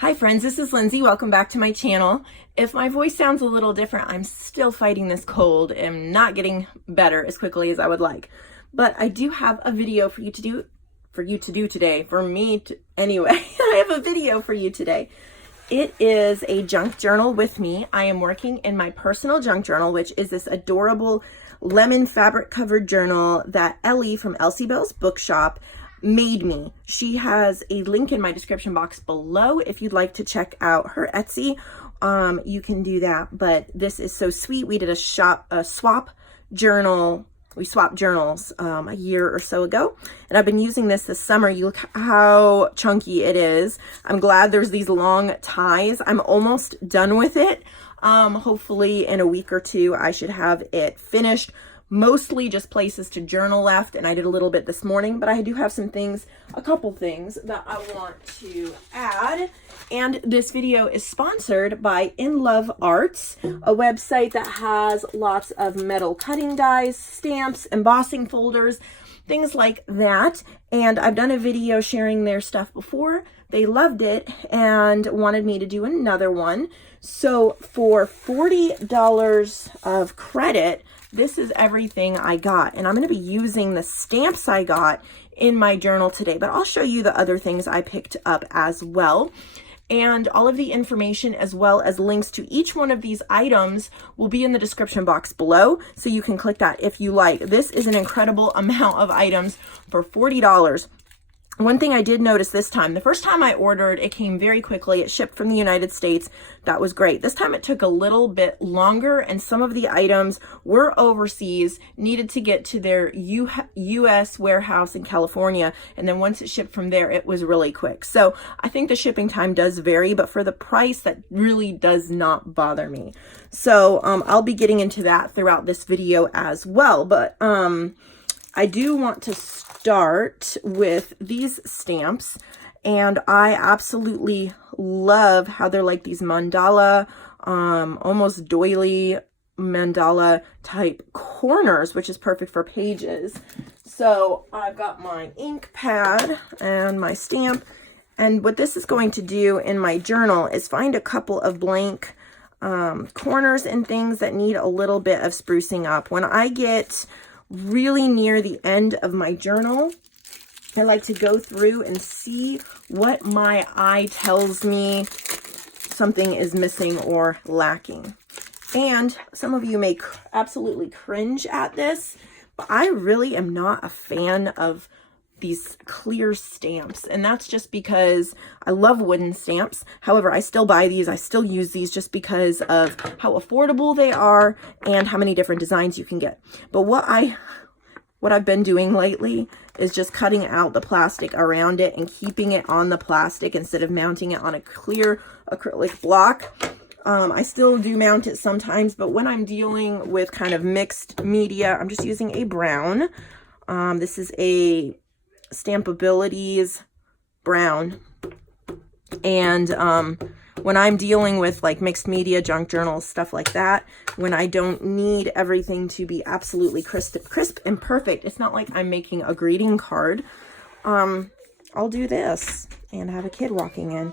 Hi friends, this is Lindsay. Welcome back to my channel. If my voice sounds a little different, I'm still fighting this cold and not getting better as quickly as I would like. But I do have a video for you to do today. Anyway, I have a video for you today. It is a junk journal with me. I am working in my personal junk journal, which is this adorable lemon fabric covered journal that Ellie from Elsie Bell's Bookshop made me. She has a link in my description box below if you'd like to check out her Etsy. You can do that, but this is so sweet. We did a swap journal. We swapped journals a year or so ago, and I've been using this summer. You look how chunky it is. I'm glad there's these long ties. I'm almost done with it. Hopefully in a week or two I should have it finished. Mostly just places to journal left, and I did a little bit this morning, but I do have a couple things that I want to add. And this video is sponsored by In Love Arts, a website that has lots of metal cutting dies, stamps, embossing folders, things like that. And I've done a video sharing their stuff before. They loved it and wanted me to do another one. So for $40 of credit, this is everything I got, and I'm going to be using the stamps I got in my journal today, but I'll show you the other things I picked up as well. And all of the information as well as links to each one of these items will be in the description box below, so you can click that if you like. This is an incredible amount of items for $40. One thing I did notice this time, the first time I ordered, it came very quickly. It shipped from the United States. That was great. This time it took a little bit longer, and some of the items were overseas, needed to get to their U.S. warehouse in California, and then once it shipped from there, it was really quick. So I think the shipping time does vary, but for the price, that really does not bother me. So I'll be getting into that throughout this video as well, but I do want to start with these stamps, and I absolutely love how they're like these mandala, almost doily mandala type corners, which is perfect for pages. So I've got my ink pad and my stamp, and what this is going to do in my journal is find a couple of blank corners and things that need a little bit of sprucing up. When I get really near the end of my journal, I like to go through and see what my eye tells me something is missing or lacking. And some of you may absolutely cringe at this, but I really am not a fan of these clear stamps, and that's just because I love wooden stamps. However, I still buy these, I still use these just because of how affordable they are and how many different designs you can get. But what I've been doing lately is just cutting out the plastic around it and keeping it on the plastic instead of mounting it on a clear acrylic block. I still do mount it sometimes, but when I'm dealing with kind of mixed media, I'm just using a brown. This is a Stampabilities brown, and when I'm dealing with like mixed media, junk journals, stuff like that, when I don't need everything to be absolutely crisp and perfect, it's not like I'm making a greeting card, I'll do this and have a kid walking in.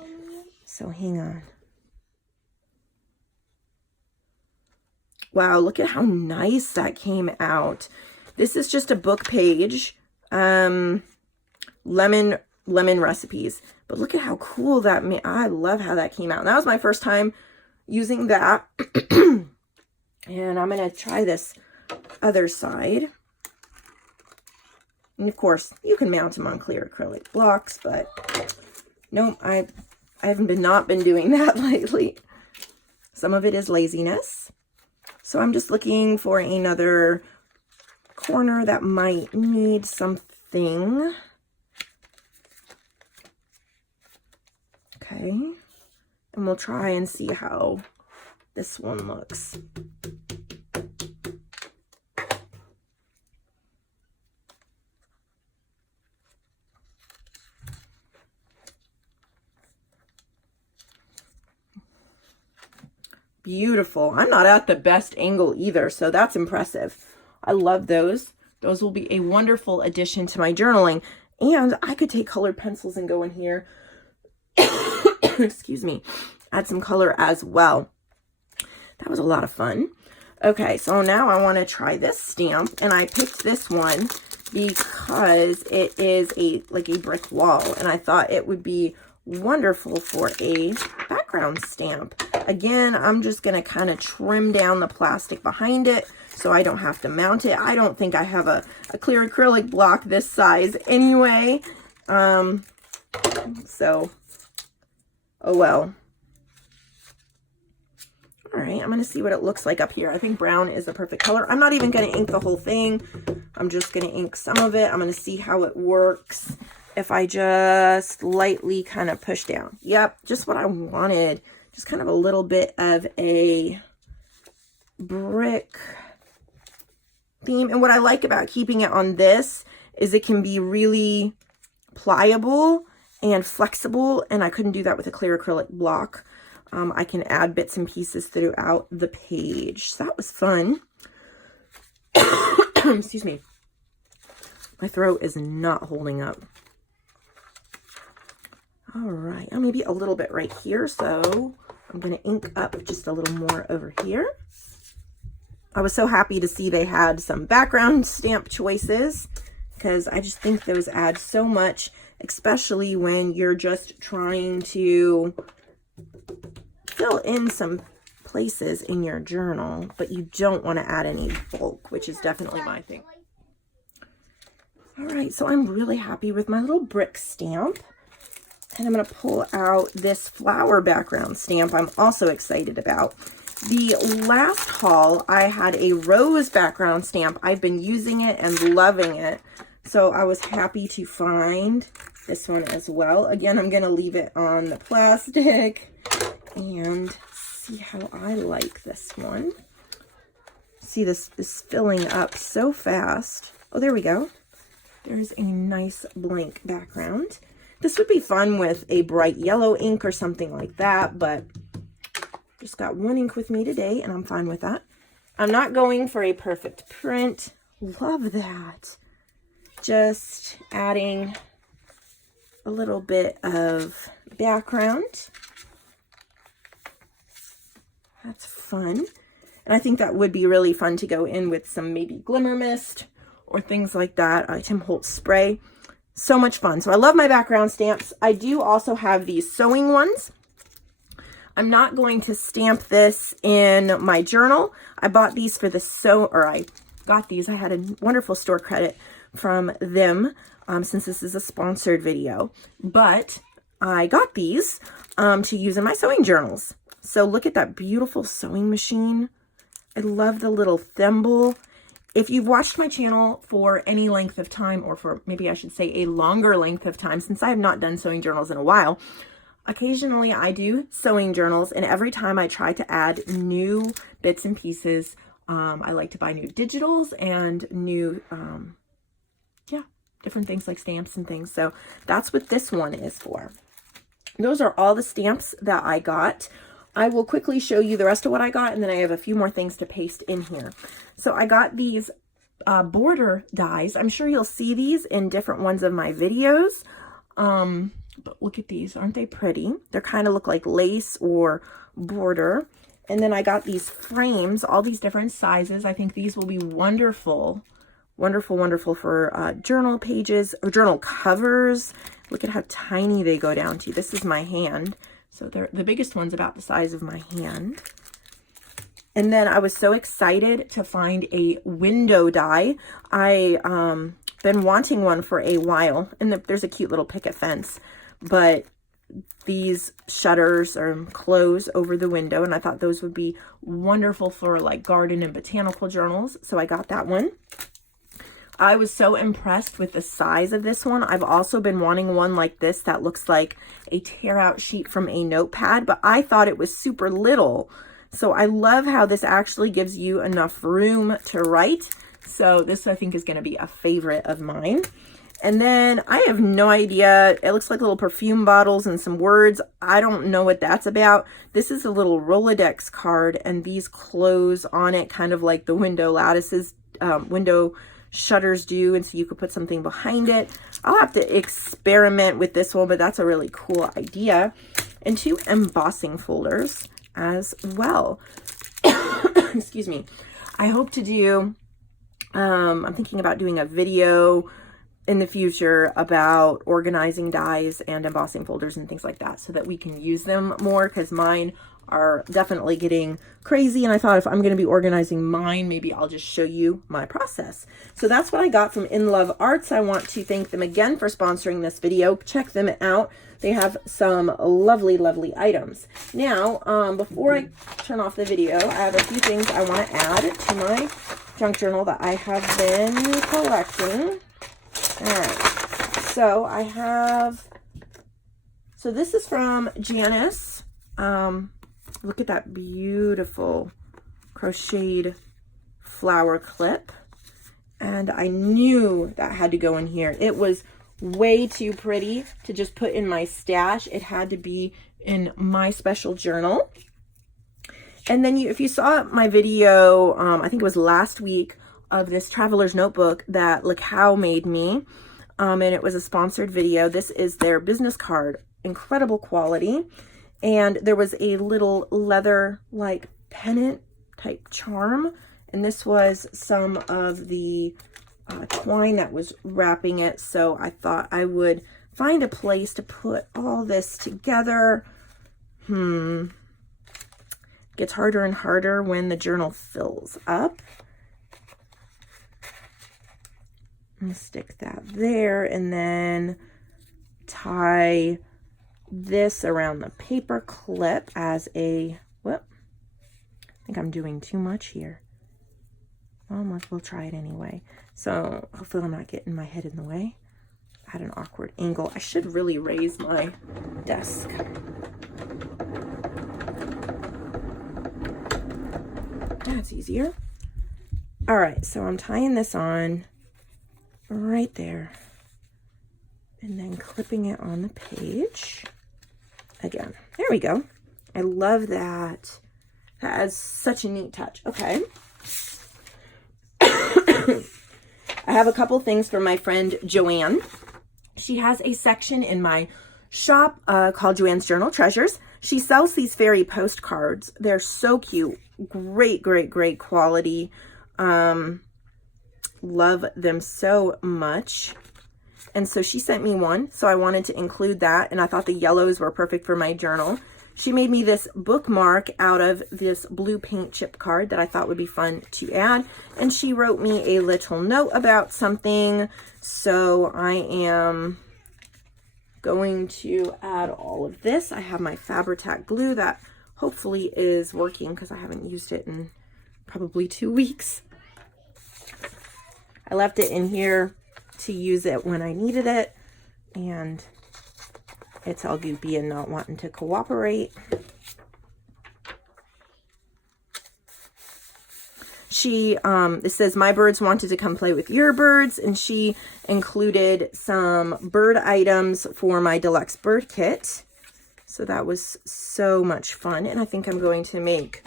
So hang on. Wow, look at how nice that came out. This is just a book page, lemon recipes, but look at how cool that made. I love how that came out. And that was my first time using that. And I'm going to try this other side. And of course, you can mount them on clear acrylic blocks, but no, I haven't been doing that lately. Some of it is laziness. So I'm just looking for another corner that might need something. Okay, and we'll try and see how this one looks. Beautiful. I'm not at the best angle either, so that's impressive. I love those. Those will be a wonderful addition to my journaling. And I could take colored pencils and go in here excuse me, add some color as well. That was a lot of fun. Okay, so now I want to try this stamp, and I picked this one because it is like a brick wall, and I thought it would be wonderful for a background stamp. Again, I'm just going to kind of trim down the plastic behind it so I don't have to mount it. I don't think I have a clear acrylic block this size anyway. So, oh well. All right, I'm going to see what it looks like up here. I think brown is the perfect color. I'm not even going to ink the whole thing. I'm just going to ink some of it. I'm going to see how it works if I just lightly kind of push down. Yep, just what I wanted. Just kind of a little bit of a brick theme. And what I like about keeping it on this is it can be really pliable and flexible, and I couldn't do that with a clear acrylic block. I can add bits and pieces throughout the page. So that was fun. Excuse me. My throat is not holding up. All right. Oh, maybe a little bit right here. So I'm going to ink up just a little more over here. I was so happy to see they had some background stamp choices, because I just think those add so much, especially when you're just trying to fill in some places in your journal, but you don't want to add any bulk, which is definitely my thing. All right, so I'm really happy with my little brick stamp. And I'm going to pull out this flower background stamp I'm also excited about. The last haul, I had a rose background stamp. I've been using it and loving it. So I was happy to find this one as well. Again, I'm going to leave it on the plastic and see how I like this one. See, this is filling up so fast. Oh, there we go. There's a nice blank background. This would be fun with a bright yellow ink or something like that, but just got one ink with me today, and I'm fine with that. I'm not going for a perfect print. Love that. Just adding a little bit of background. That's fun. And I think that would be really fun to go in with some maybe glimmer mist or things like that. Tim Holtz spray. So much fun. So I love my background stamps. I do also have these sewing ones. I'm not going to stamp this in my journal. I bought these for the I got these. I had a wonderful store credit from them since this is a sponsored video. But I got these to use in my sewing journals. So look at that beautiful sewing machine. I love the little thimble. If you've watched my channel for any length of time, or for maybe I should say a longer length of time, since I have not done sewing journals in a while, occasionally I do sewing journals, and every time I try to add new bits and pieces, I like to buy new digitals and new, different things like stamps and things. So that's what this one is for. Those are all the stamps that I got. I will quickly show you the rest of what I got, and then I have a few more things to paste in here. So I got these border dies. I'm sure you'll see these in different ones of my videos. But look at these. Aren't they pretty? They kind of look like lace or border. And then I got these frames, all these different sizes. I think these will be wonderful. Wonderful, wonderful for journal pages or journal covers. Look at how tiny they go down to. This is my hand. So they're the biggest one's about the size of my hand. And then I was so excited to find a window die. I been wanting one for a while, and there's a cute little picket fence, but these shutters close over the window, and I thought those would be wonderful for like garden and botanical journals. So I got that one. I was so impressed with the size of this one. I've also been wanting one like this that looks like a tear out sheet from a notepad, but I thought it was super little. So I love how this actually gives you enough room to write. So this I think is going to be a favorite of mine. And then I have no idea. It looks like little perfume bottles and some words. I don't know what that's about. This is a little Rolodex card, and these close on it kind of like the window lattices, window shutters do, and so you could put something behind it. I'll have to experiment with this one, but that's a really cool idea. and 2 embossing folders as well. Excuse me. I hope to do, I'm thinking about doing a video in the future about organizing dies and embossing folders and things like that so that we can use them more, because mine are definitely getting crazy. And I thought if I'm going to be organizing mine, maybe I'll just show you my process. So that's what I got from In Love Arts. I want to thank them again for sponsoring this video. Check them out. They have some lovely, lovely items. Now, before I turn off the video, I have a few things I want to add to my junk journal that I have been collecting. All right, so I have, so this is from Janice. Look at that beautiful crocheted flower clip. And I knew that had to go in here. It was way too pretty to just put in my stash. It had to be in my special journal. And then if you saw my video, I think it was last week, of this traveler's notebook that Lacow made me, and it was a sponsored video. This is their business card, incredible quality, and there was a little leather like pennant type charm, and this was some of the twine that was wrapping it. So I thought I would find a place to put all this together. Gets harder and harder when the journal fills up. I'm gonna stick that there and then tie this around the paper clip as a, whoop, I think I'm doing too much here. Well, we'll try it anyway. So hopefully I'm not getting my head in the way at an awkward angle. I should really raise my desk. That's easier. All right, so I'm tying this on right there and then clipping it on the page again. There we go. I love that. That adds such a neat touch. Okay. I have a couple things from my friend Joanne. She has a section in my shop called Joanne's Journal Treasures. She sells these fairy postcards. They're so cute. Great, great, great quality. Love them so much. And so she sent me one, so I wanted to include that, and I thought the yellows were perfect for my journal. She made me this bookmark out of this blue paint chip card that I thought would be fun to add, and she wrote me a little note about something, so I am going to add all of this. I have my Fabri-Tac glue that hopefully is working because I haven't used it in probably 2 weeks. I left it in here to use it when I needed it, and it's all goopy and not wanting to cooperate. She, it says, my birds wanted to come play with your birds, and she included some bird items for my deluxe bird kit. So that was so much fun, and I think I'm going to make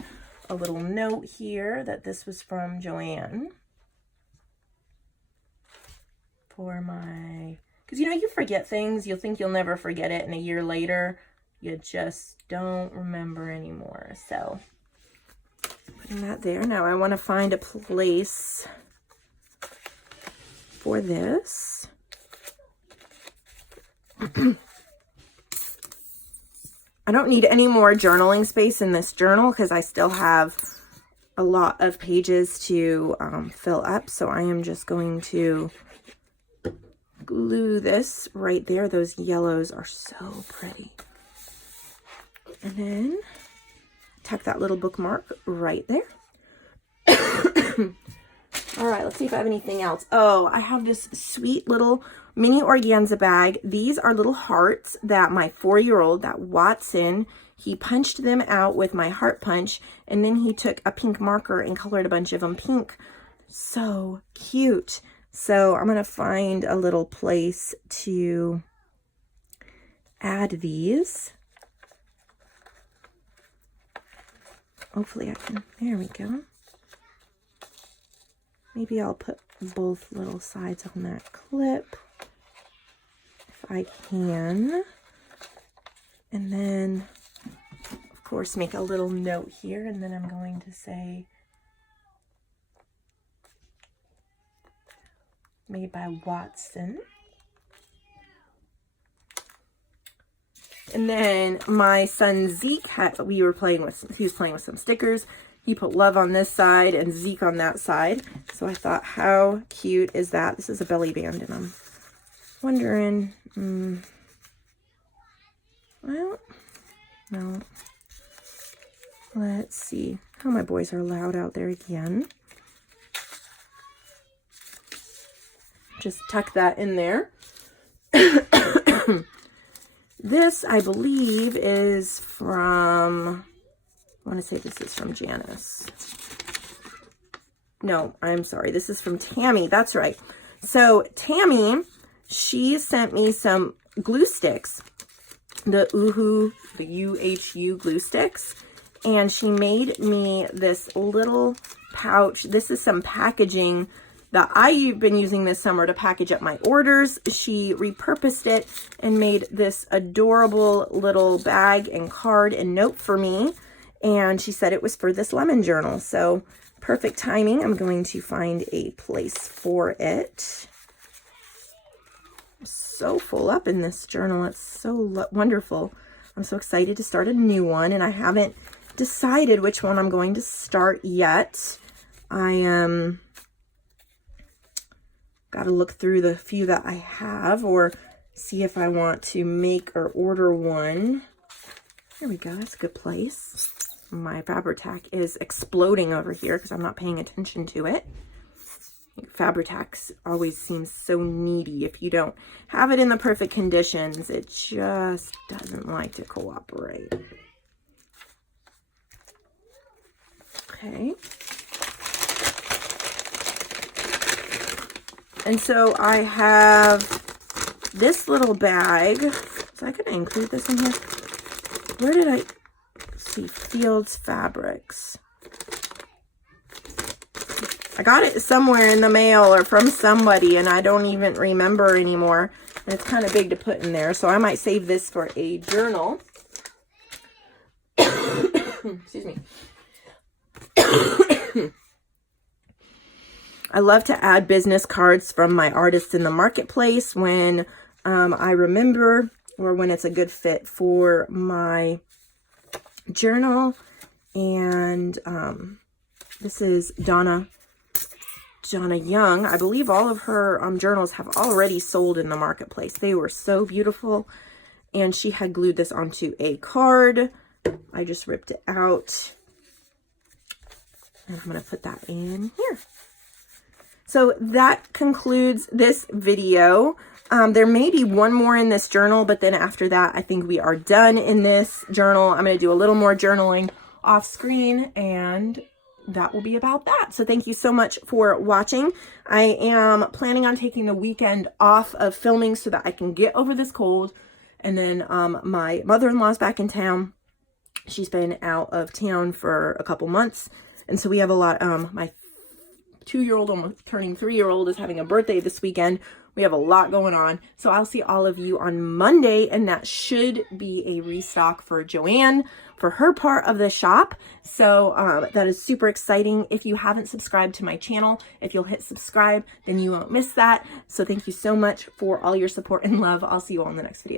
a little note here that this was from Joanne. For my, because you forget things, you'll think you'll never forget it, and a year later you just don't remember anymore. So putting that there. Now I want to find a place for this. I don't need any more journaling space in this journal because I still have a lot of pages to fill up, so I am just going to glue this right there. Those yellows are so pretty. And then tuck that little bookmark right there. All right, let's see if I have anything else. Oh, I have this sweet little mini organza bag. These are little hearts that my 4-year-old, that Watson, he punched them out with my heart punch, and then he took a pink marker and colored a bunch of them pink. So cute. So I'm going to find a little place to add these. Hopefully I can, there we go. Maybe I'll put both little sides on that clip if I can. And then, of course, make a little note here, and then I'm going to say, made by Watson. And then my son Zeke he was playing with some stickers. He put love on this side and Zeke on that side. So I thought, how cute is that? This is a belly band, and I'm wondering, well, no. Let's see. Oh, my boys are loud out there again. Just tuck that in there. This, I believe, is from, I want to say this is from Janice. No, I'm sorry. This is from Tammy. That's right. So Tammy, she sent me some glue sticks, the UHU glue sticks, and she made me this little pouch. This is some packaging that I've been using this summer to package up my orders. She repurposed it and made this adorable little bag and card and note for me. And she said it was for this lemon journal. So perfect timing. I'm going to find a place for it. I'm so full up in this journal. It's so wonderful. I'm so excited to start a new one, and I haven't decided which one I'm going to start yet. I got to look through the few that I have, or see if I want to make or order one. There we go. That's a good place. My Fabri-Tac is exploding over here because I'm not paying attention to it. Fabri-Tac always seems so needy. If you don't have it in the perfect conditions, it just doesn't like to cooperate. Okay. And so I have this little bag. Is I going to include this in here? Where did I see? Fields Fabrics. I got it somewhere in the mail or from somebody, and I don't even remember anymore. And it's kind of big to put in there, so I might save this for a journal. Excuse me. I love to add business cards from my artists in the marketplace when I remember, or when it's a good fit for my journal. And this is Donna Young. I believe all of her journals have already sold in the marketplace. They were so beautiful, and she had glued this onto a card. I just ripped it out, and I'm going to put that in here. So that concludes this video. There may be one more in this journal, but then after that, I think we are done in this journal. I'm going to do a little more journaling off screen, and that will be about that. So thank you so much for watching. I am planning on taking the weekend off of filming so that I can get over this cold. And then my mother-in-law's back in town. She's been out of town for a couple months. And so we have a lot, my 2-year-old, almost turning 3-year-old, is having a birthday this weekend. We have a lot going on. So I'll see all of you on Monday, and that should be a restock for Joanne for her part of the shop. So that is super exciting. If you haven't subscribed to my channel, if you'll hit subscribe, then you won't miss that. So thank you so much for all your support and love. I'll see you all in the next video.